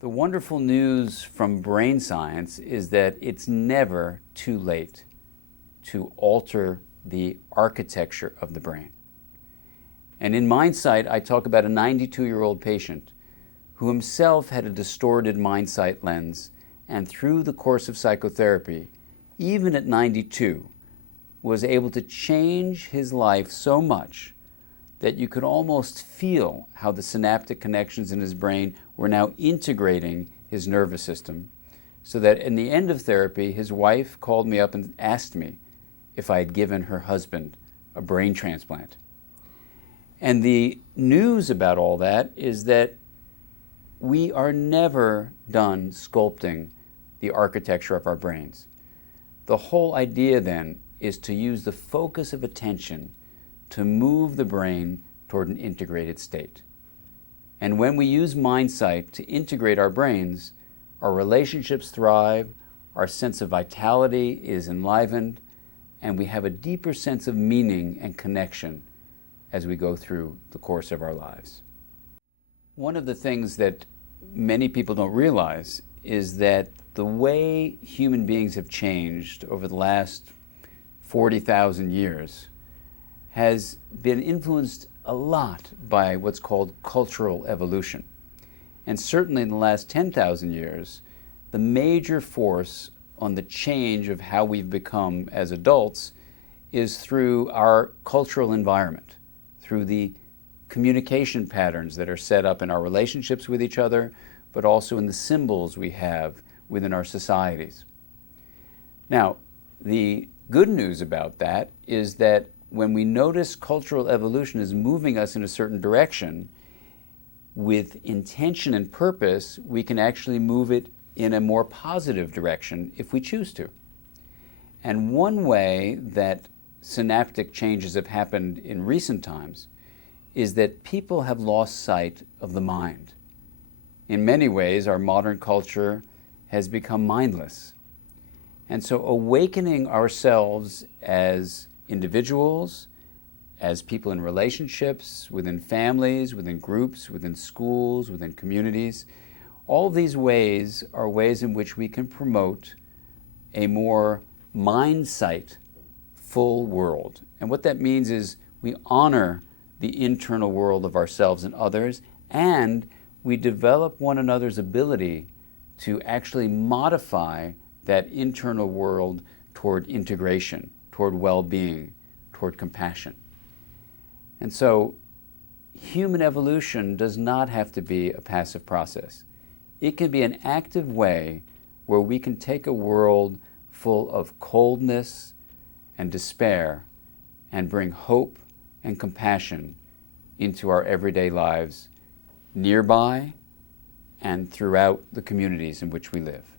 The wonderful news from brain science is that it's never too late to alter the architecture of the brain. And in Mindsight, I talk about a 92-year-old patient who himself had a distorted mindsight lens, and through the course of psychotherapy, even at 92, was able to change his life so much that you could almost feel how the synaptic connections in his brain were now integrating his nervous system, so that in the end of therapy, his wife called me up and asked me if I had given her husband a brain transplant. And the news about all that is that we are never done sculpting the architecture of our brains. The whole idea then is to use the focus of attention to move the brain toward an integrated state. And when we use Mindsight to integrate our brains, our relationships thrive, our sense of vitality is enlivened, and we have a deeper sense of meaning and connection as we go through the course of our lives. One of the things that many people don't realize is that the way human beings have changed over the last 40,000 years has been influenced a lot by what's called cultural evolution. And certainly in the last 10,000 years, the major force on the change of how we've become as adults is through our cultural environment, through the communication patterns that are set up in our relationships with each other, but also in the symbols we have within our societies. Now, the good news about that is that when we notice cultural evolution is moving us in a certain direction, with intention and purpose, we can actually move it in a more positive direction if we choose to. And one way that synaptic changes have happened in recent times is that people have lost sight of the mind. In many ways, our modern culture has become mindless. And so awakening ourselves as individuals, as people in relationships, within families, within groups, within schools, within communities, all these ways are ways in which we can promote a more Mindsight-full world. And what that means is we honor the internal world of ourselves and others, and we develop one another's ability to actually modify that internal world toward integration, toward well-being, toward compassion. And so human evolution does not have to be a passive process. It can be an active way where we can take a world full of coldness and despair and bring hope and compassion into our everyday lives, nearby and throughout the communities in which we live.